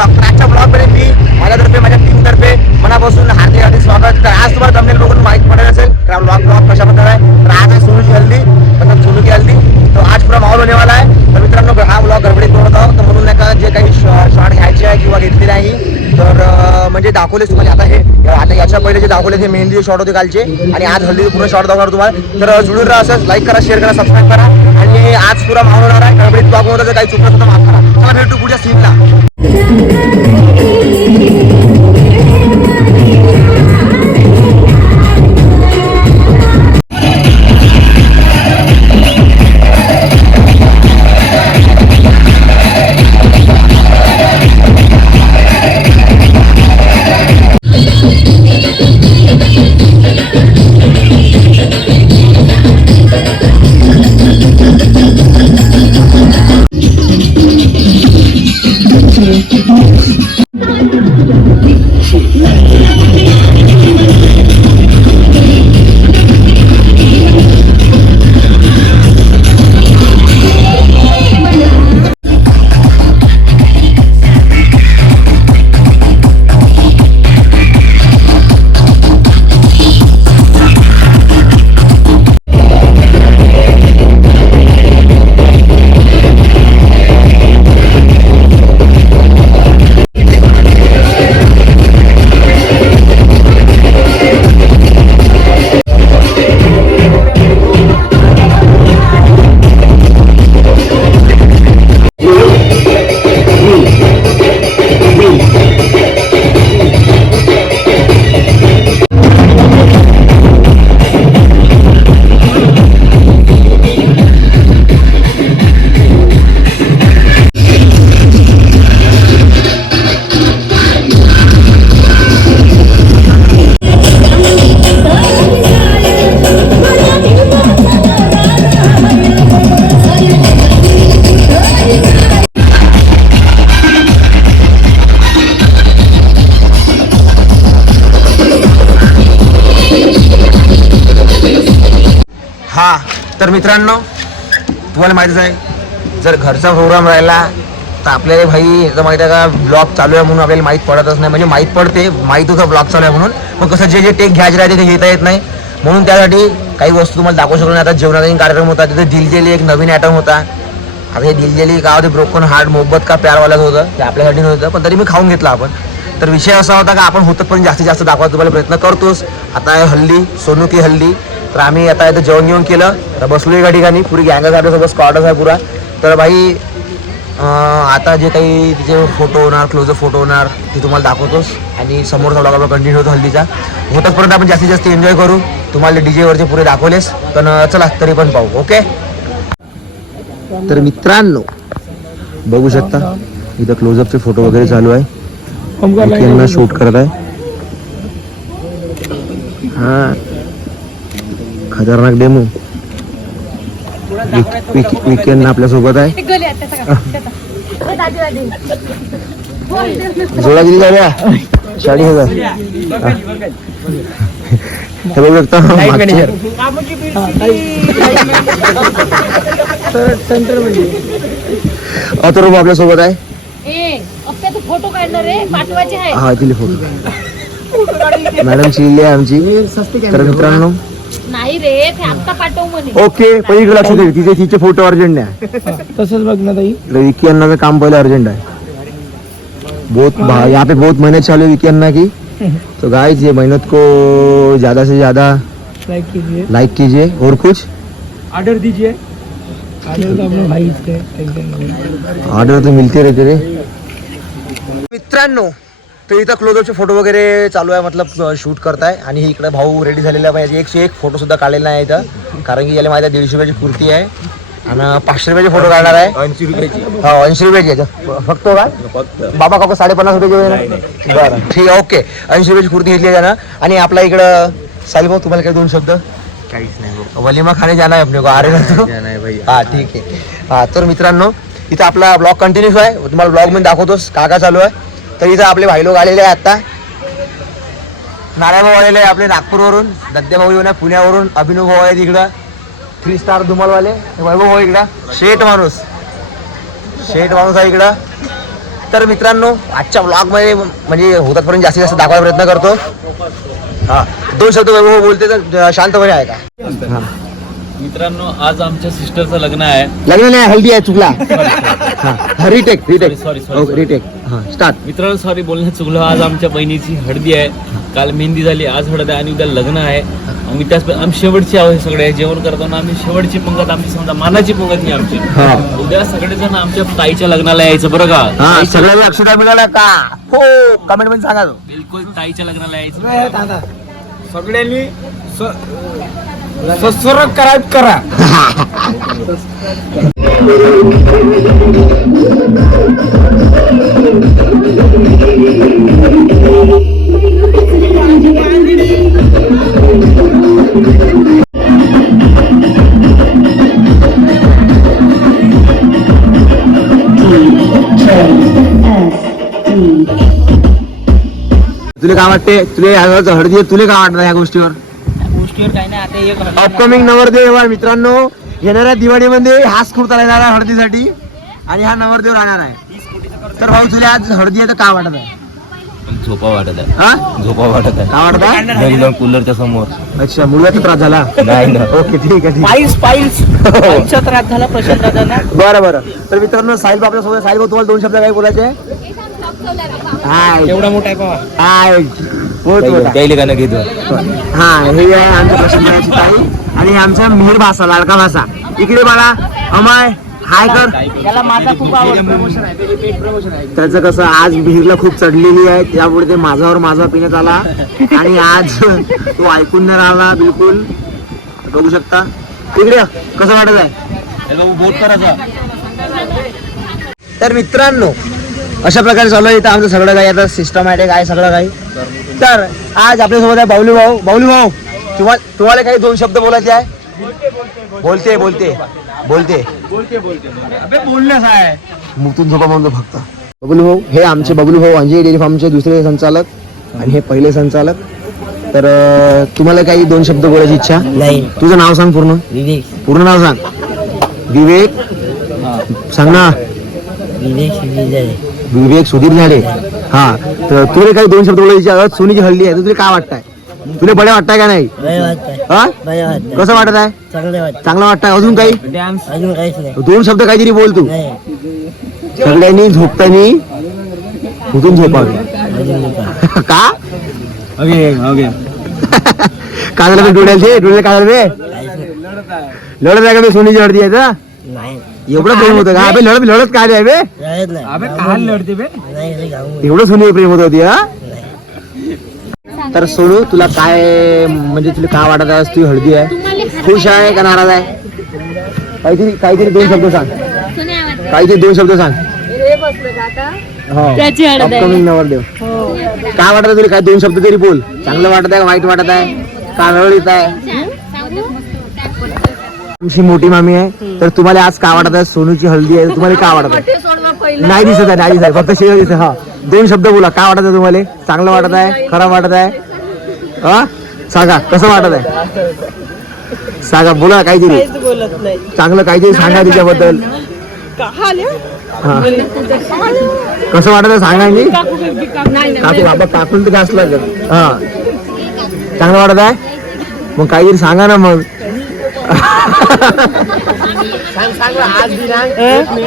Blog तर आजच्या ब्लॉगमध्ये मी माझ्यातर्फे माझ्या टीमतर्फे मनापासून हार्दिक हार्दिक स्वागत. तर आज तुम्हाला जमलेल बघून माहीत पडत असेल तर ब्लॉग ब्लॉग कशा आहे? तर आज आहे सोनूची हल्दी मतलब सोनू हल्दी आज पुरा माहोल होने वाला आहे. तर मित्रांनो हा ब्लॉग गडबडीत बनवत आहोत. तर म्हणून नाही का जे काही शॉर्ट घ्यायचे आहे किंवा घेतले नाही तर म्हणजे दाखवलेच तुम्हाला. आता हे आता याच्या पहिले जे दाखवले ते मेहंदी शॉर्ट होते कालचे. आणि आज हल्दी पूर्ण शॉर्ट दाखवणार तुम्हाला. तर जुळून राहा असंच. लाईक करा शेअर करा सबस्क्राईब करा. आणि आज पुरा माहोल होणार आहे. गडबडीत ब्लॉग होतं काही चुकलं तर माफ करा. चला भेटू पुढच्या सीनला Thank you. तर मित्रांनो तुम्हाला माहितीच आहे जर घरचा प्रोग्राम राहिला तर आपल्याला भाई याचं माहीत आहे का ब्लॉग चालू आहे म्हणून आपल्याला माहीत पडतच नाही. म्हणजे माहीत पडते माहीत होतं ब्लॉग चालू आहे म्हणून. पण कसं जे जे टेक घ्यायचे राहते ते घेता येत नाही. म्हणून त्यासाठी काही वस्तू तुम्हाला दाखवू शकलो नाही. आता जेवणाचा कार्यक्रम होता तिथे दिलजेली एक नवीन आयटम होता. आता हे दिलजेली का होते ब्रोकन हार्ट मोहब्बत का प्यारवाल्याचं होतं ते आपल्यासाठी नव्हतं पण तरी मी खाऊन घेतलं आपण. तर विषय असा होता का आपण होतं पण जास्तीत जास्त दाखवायचा तुम्हाला प्रयत्न करतोच. आता हल्ली सोनू की हल्ली तर आम्ही आता इथं जेवण घेऊन केलं. तर बसलो एका ठिकाणी. पुरी गँगच आपल्यासोबत स्कॉटच आहे पुरा. तर भाई अं, आता जे काही तिचे फोटो होणार क्लोजअप फोटो होणार ते तुम्हाला दाखवतोच. आणि समोरचा ब्लॉग आपला कंटिन्यू होतो हल्दीचा. होतचपर्यंत आपण जास्तीत जास्त एन्जॉय करू. तुम्हाला डी जेवरचे पुरे दाखवलेस. पण चला तरी पण पाहू ओके? तर मित्रांनो बघू शकता इथं क्लोजअपचे फोटो वगैरे चालू आहे. शूट करत आहे. हा. खतरनाक डेमो विकेंड आपल्यासोबत आहे. जोडा किती झाल्या? चाळीस हजार. हे. बघू शकता अथर्व आपल्यासोबत आहे. ए, अप्प्या तू फोटो काढणार आहे हा तिले फोटो मॅडम चिल्ली आहे आमची. तर मित्रांनो नाही रे ते आत्ता पाठव म्हणे. ओके पहिले इकडे लक्ष दे तिचे तिचे फोटो अर्जंट आहे तसंच बघ ना ताई. विकी का काम पहले अर्जेंट है बहुत भा- यहाँ पे बहुत मेहनत चालू है विकी अन्ना की. तो गाइस ये मेहनत को ज्यादा से ज्यादा लाइक कीजिए. लाइक कीजिए. और कुछ? ऑर्डर दीजिए. ऑर्डर तो अपने भाई से. टेंशन नहीं ऑर्डर तो मिलते रहते रे. मित्रांनो तर इथं क्लोजअपचे फोटो वगैरे चालू आहे मतलब शूट करताय. आणि इकडे भाऊ रेडी झालेला पाहिजे. एकशे एक फोटो सुद्धा काढलेला आहे इथं. कारण की याला माहिती आहे दीडशे रुपयाची कुर्ती आहे. आणि पाचशे रुपयाचे फोटो काढणार आहे. ऐंशी रुपयाची. हो ऐंशी रुपयाची याचं फक्त का? फक्त. बाबा काका साडेपन्नास रुपयाची होईल ना? बरं. ठीक आहे ओके. ऐंशी रुपयाची कुर्ती घेतली आहे ना आणि आपला इकडं साहिल भाऊ तुम्हाला काय दोन शब्द? काहीच नाही वलिमा खाणे जाना है अपने को आ रहे ना तो नाही भाई. हा ठीक आहे. हा तर मित्रांनो इथं आपला ब्लॉग कंटिन्यूस आहे तुम्हाला ब्लॉगमध्ये दाखवतोस का का चालू आहे. तर इथं आपले भाई लोक आलेले आहे आता. नारायण भाऊ आलेले आहे आपले नागपूरवरून दद्दे भाऊ येऊन पुण्यावरून अभिनव भाऊ आहे तिकडं थ्री स्टार धुमालवाले वैभव भाऊ इकडं. शेठ माणूस. शेठ माणूस आहे इकडं. तर मित्रांनो आजच्या ब्लॉगमध्ये म्हणजे होतात पर्यंत जास्तीत जास्त दाखवायचा प्रयत्न करतो. हा. दोन शब्द वैभव बोलते तर शांतपणे आहे का? मित्रांनो आज आमच्या सिस्टरचं लग्न आहे. लग्न नाही हल्दी आहे चुकला. हा. रिटेक रिटेक रिटेक स्टार्ट मित्रांनो सॉरी बोलण्यात चुकलो. आज आमच्या बहिणीची हळदी आहे. काल मेहंदी झाली आज हळद आहे आणि उद्या लग्न आहे. आम्ही त्याच आम्ही शेवटची आहोत सगळे. जेवण करताना आम्ही शेवटची पंगत आमची समजा मानाची पंगत नाही आमची. हा. उद्या सगळेजण आमच्या ताईच्या लग्नाला यायचं बरं का? हा सगळ्यांनी अक्षता मिळाला का? हो कमेंटमध्ये सांगा. बिलकुल ताईच्या लग्नाला यायचं. सगळ्यांनी सबस्क्राईब करा. तुला काय वाटते तुला हळदी आहे, तुला काय वाटतं या गोष्टीवर? गोष्टीवर काही नाही आता एक अपकमिंग नवरदेव आहे मित्रांनो. येणाऱ्या दिवाळीमध्ये हाच कुर्ता येणार आहे हळदीसाठी. आणि हा नवरदेव राहणार आहे. तर भाऊ तुला आज हळदी आहे तर काय वाटत आहे? झोपा वाटत आहे. हा? झोपा वाटत काय वाटत आहे? एकदम कूलरच्या समोर. अच्छा मुलगाचा त्रास झाला? नाही ना ओके ठीक आहे आहे. पाईल्स पाईल्स पाईल्सचा त्रास झाला प्रशांत दादांना. बरं बरं. तर मित्रांनो साहिल आपल्यासोबत साहिल तुम्हाला दोन शब्द काय बोलायचे? हाय. एवढा मोठा आहे पहा हाय. बहुत मोठा. त्याला गाणं घेतो हा हे आहे आमच्या प्रशांत ताई आणि आमचा मिहीर भाषा लाडका भाषा इकडे बाळा अमाय हाय कर. त्याला माझा खूप आवड प्रमोशन आहे त्याची पेट प्रमोशन आहे. त्याचं कसं आज विहीरला खूप चढलेली आहे. त्यामुळे ते माझावर माझा पिण्यात आला. आणि आज तो ऐकून नाही राहिला बिलकुल. बघू शकता. इकडे. कसं वाटत आहे? तर मित्रांनो अशा प्रकारे चालू आहे. इथं आमचं सगळं काही आता सिस्टमॅटिक आहे सगळं काही. तर आज आपल्यासोबत आहे बावली भाऊ. बावली भाऊ तुम्हाला तुम्हाला काही दोन शब्द बोलायचे आहे? बोलते बोलते बोलते. बोलण्यास आहे मुतून झोपा म्हणतो फक्त. बबलू भाऊ हे आमचे बबलू भाऊ अंजय डेअरी फार्मचे दुसरे संचालक आणि हे पहिले संचालक. तर तुम्हाला काही दोन शब्द बोलायची इच्छा? नाही. तुझं नाव सांग पूर्ण. विवेक. पूर्ण नाव सांग. विवेक? सांग ना. विवेक विवेक सुधीर झाले. हा तर तुला काही दोन शब्द बोलायची. सोनीची हल्ली आहे तुला काय वाटतंय? तुला बडे वाटतंय का नाही? हा? कसं वाटत आहे? चांगलं वाटतं चांगलं वाटतंय? अजून काही? डान्स अजून काहीच नाही. दोन शब्द काहीतरी बोल तू. नाही. सगळ्यांनी झोपताना उठून झोपावे. का? Okay okay. काय झालं बे डोळ्याचे डोळे काय झालं. लढत आहे का बे सोनीची हळदी आहे एवढं प्रेम होतं का? अबे लढत लढत काय आहे बे राहत नाही. लढते बे. नाही रे एवढं सोनी प्रेम होत होती हा? तर सोनू तुला काय म्हणजे तुला काय वाटत आहे? तुझी हळदी आहे. खुश आहे का नाराज आहे? काहीतरी काहीतरी दोन शब्द सांग. काहीतरी दोन शब्द सांग. अपकमिंग नवरदेव. काय वाटत आहे तुला? काय दोन शब्द तरी बोल. चांगलं वाटत आहे का? वाईट वाटत आहे? का रळीत आहे? तुमची मोठी मामी आहे तर तुम्हाला आज काय वाटत आहे? सोनूची हल्दी आहे तुम्हाला काय वाटत आहे? नाही दिसत आहे नाही दिसत आहे फक्त शेव दिसत आहे. हा. दोन शब्द बोला काय वाटत आहे तुम्हाला? चांगलं वाटत आहे खराब वाटत आहे? हा? सांगा कसं वाटत आहे? सांगा बोला काहीतरी. बोलत नाही. चांगलं काहीतरी सांगा तिच्याबद्दल. हा. कसं वाटत आहे सांगा नी काकू बाबा काकून तर असलं हा. चांगलं वाटत आहे? मग काहीतरी सांगा ना मग.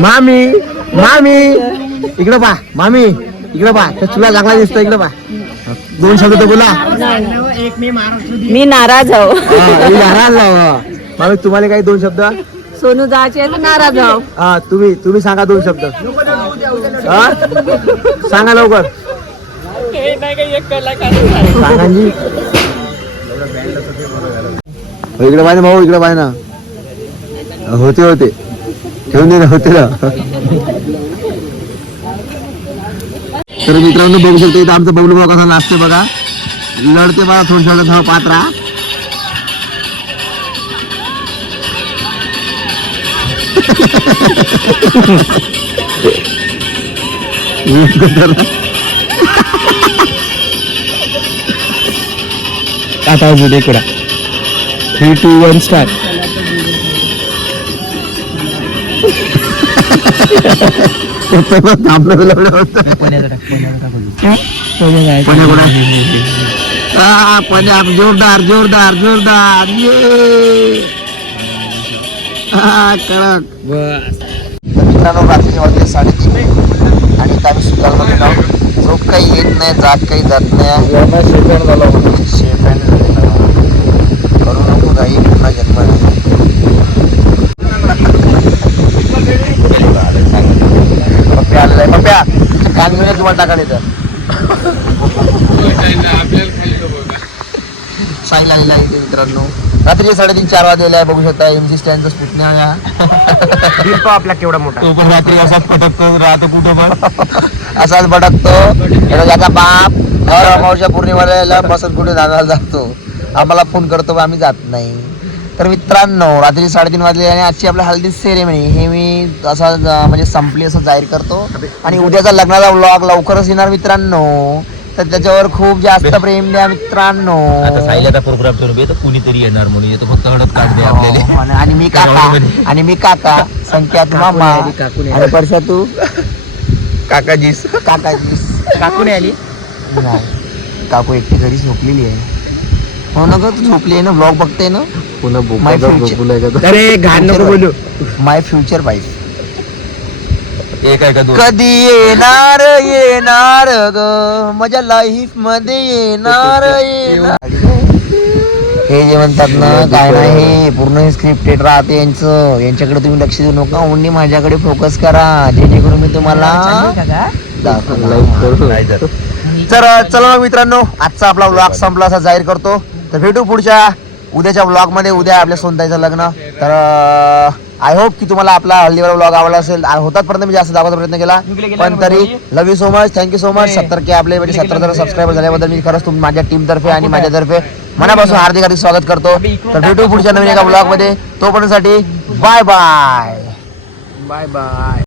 मामी मामी. इकडं पा मामी. इकडं पा त्या चुला चांगला दिसतो इकडं पा दोन शब्द तर बोला. मी नाराज आहो. हा, मी नाराज आहे, हा. मामी तुम्हाला काही दोन शब्द? सोनू जायचे तर नाराज आहो. हा तुम्ही तुम्ही सांगा दोन शब्द. हा? सांगा लवकर. सांगा जी. हो, इकडे पाहिजे भाऊ इकडे पाहिजे ना. होते होते. ठेवून दे ना होते ना. तर मित्रांनो बघू शकतो इथं आमचा बबलू भाऊ कसा नाचते बघा. लढते बघा थोडं थोडं पात्रा. आता थ्री टू वन स्टार्ट पण्या जोरदार जोरदार जोरदार मित्रांनो रात्री वाजले साडेतीन आणि आम्ही सुधारला झोप काही येत नाही जात काही जात नाही शेफॅन झालेला. करू नको काही पुन्हा जन्म आहे. पप्प्या आलेला आहे पप्प्या घेऊन ये, तुम्हाला टाकायला येतं. साईल आलेला आहे मित्रांनो. रात्री साडेतीन चार वाजलेला आहे बघू शकता एम सी स्टँडचा स्पुतण्या या आपला केवढा मोठा. तो पण रात्री असाच पटकतो राहतो कुठं पण. असाच भटकतो. त्याचा बाप अमावस्या पौर्णिमेला बसत कुठे दादाला जातो. आम्हाला फोन करतो आम्ही जात नाही. तर मित्रांनो रात्री साडेतीन वाजले आणि आजची आपल्या हल्दी सेरेमनी हे मी असा म्हणजे संपली असं जाहीर करतो. आणि उद्याचा लग्नाचा व्लॉग लवकरच येणार मित्रांनो. तर त्याच्यावर खूप जास्त प्रेम द्या मित्रांनो. आता सायल्याचा प्रोग्राम सुरू आहे, तर कुणीतरी येणार म्हणून. येतो फक्त हळद काढ दे आपल्याला. हो, आणि- मी काका आणि मी काका संख्यात मामा आणि परशा तू? काकाजीस. काकाजीस. काकून आली? नाही. काकू एकटी घरी झोपलेली आहे. हो ना ग तू झोपली आहे ना ब्लॉग बघते ना? माय फ्युचर अरे घाण नको बोलू. माय फ्युचर वाईफ एक आहे का दोन? कधी येणार येणार ग? माझ्या लाईफमध्ये येणार येणार. हे जे म्हणतात ना काय नाही हे पूर्ण स्क्रिप्टेड राहते यांचं. यांच्याकडे तुम्ही लक्ष देऊ नका ओन्ली माझ्याकडे फोकस करा. जेणेकरून मी तुम्हाला दाखवणार. नाही तर तर चला मग मित्रांनो आजचा आपला व्लॉग संपला असा जाहीर करतो. तर भेटू पुढच्या उद्याच्या व्लॉगमध्ये उद्या आपल्या सोनताईचं लग्न. तर आय होप की तुम्हाला आपला हल्लीवर व्लॉग आवडला असेल. आ- होतात पर्यंत मी जास्त दाखवायचा प्रयत्न केला. पण तरी love you so much thank you so much सत्तर के आपले म्हणजे सत्तर हजार सबस्क्राईबर झाल्याबद्दल मी खरंच तुम्ही माझ्या टीम तर्फे आणि माझ्यातर्फे मनापासून हार्दिक हार्दिक स्वागत करतो. तर भेटू पुढच्या नवीन एका ब्लॉगमध्ये तोपर्यंतसाठी बाय बाय बाय बाय